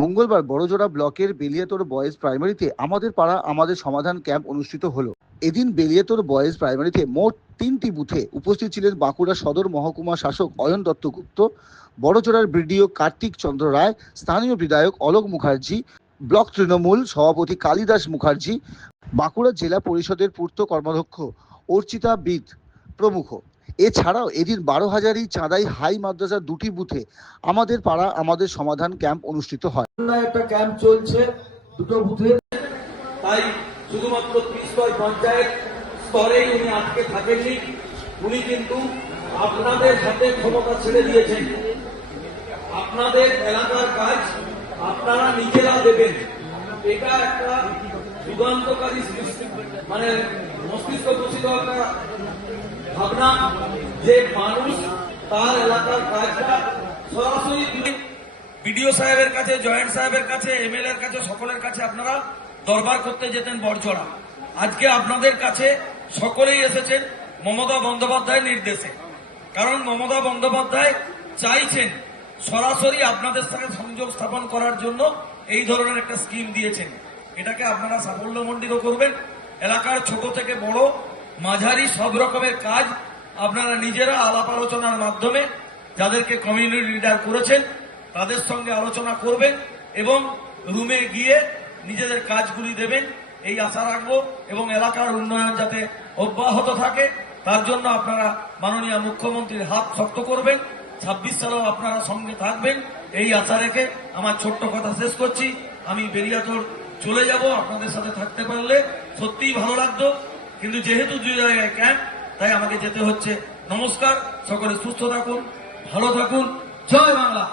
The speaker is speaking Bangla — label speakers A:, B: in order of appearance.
A: মঙ্গলবার বড়জোড়া ব্লকের বেলিয়াতোর বয়েজ প্রাইমারিতে আমাদের পাড়া, আমাদের সমাধান ক্যাম্প অনুষ্ঠিত হলো। এদিন বেলিয়াতোর বয়েজ প্রাইমারিতে মোট তিনটি বুথে উপস্থিত ছিলেন বাঁকুড়া সদর মহকুমা শাসক অয়ন দত্তগুপ্ত, বড়জোড়ার বিডিও কার্তিক চন্দ্র রায়, স্থানীয় বিধায়ক অলোক মুখার্জি, ব্লক তৃণমূল সভাপতি কালিদাস মুখার্জি, বাঁকুড়া জেলা পরিষদের পূর্ত কর্মাধ্যক্ষ অর্চিতা বিদ প্রমুখ। এছাড়াও এদিন বারো হাজারি চাঁদাই হাই মাদ্রাসার দুটি বুথে আমাদের পাড়া, আমাদের সমাধান ক্যাম্প অনুষ্ঠিত হয়।
B: একটা ক্যাম্প চলছে দুটো বুথে।
C: তাই শুধুমাত্র ত্রিস্তর পঞ্চায়েত স্তরেই উনি আটকে থাকেননি। উনি কিন্তু আপনাদের হাতে ক্ষমতা ছেড়ে দিয়েছেন। আপনাদের এলাকার কাজ আপনারা নিজেরা দেবেন। এটা একটা যুগান্তকারী মানে মস্তিষ্ক প্রসিদ্ধ একটা ভাবনা যে মানুষ তার এলাকার কাজটা সরাসরি বিডিও সাহেবের কাছে, জয়েন্ট সাহেবের কাছে এমএলএ এর কাছে, সকলের কাছে আপনারা দরবার করতে যেতেন বড়চড়া আজকে আপনাদের কাছে সকলেই এসেছেন মমতা বন্দ্যোপাধ্যায়ের নির্দেশে। কারণ মমতা বন্দ্যোপাধ্যায় চাইছেন সরাসরি আপনাদের সাথে সংযোগ স্থাপন করার জন্য এই ধরনের একটা স্কিম দিয়েছেন। এটাকে আপনারা সাফল্যমণ্ডিত করবেন। এলাকার ছোট থেকে বড় মাঝারি সব রকমের কাজ আপনারা নিজেরা আলাপ আলোচনার মাধ্যমে যাদেরকে কমিউনিটি লিডার করেছেন, তাদের সঙ্গে আলোচনা করবেন এবং রুমে গিয়ে নিজেদের কাজগুলি দেবেন। এই আশা রাখব এবং এলাকার উন্নয়ন যাতে অব্যাহত থাকে, তার জন্য আপনারা মাননীয় মুখ্যমন্ত্রীর হাত শক্ত করবেন। ছাব্বিশ সালেও আপনারা সঙ্গে থাকবেন। এই আশা রেখে আমার ছোট্ট কথা শেষ করছি। আমি বেরিয়াতোর চলে যাব। আপনাদের সাথে থাকতে পারলে সত্যিই ভালো লাগতো। কিন্তু যেহেতু দুই জায়গায় ক্যাম্প তাই আমাকে যেতে হচ্ছে। নমস্কার, সকলে সুস্থ থাকুন, ভালো থাকুন। জয় বাংলা।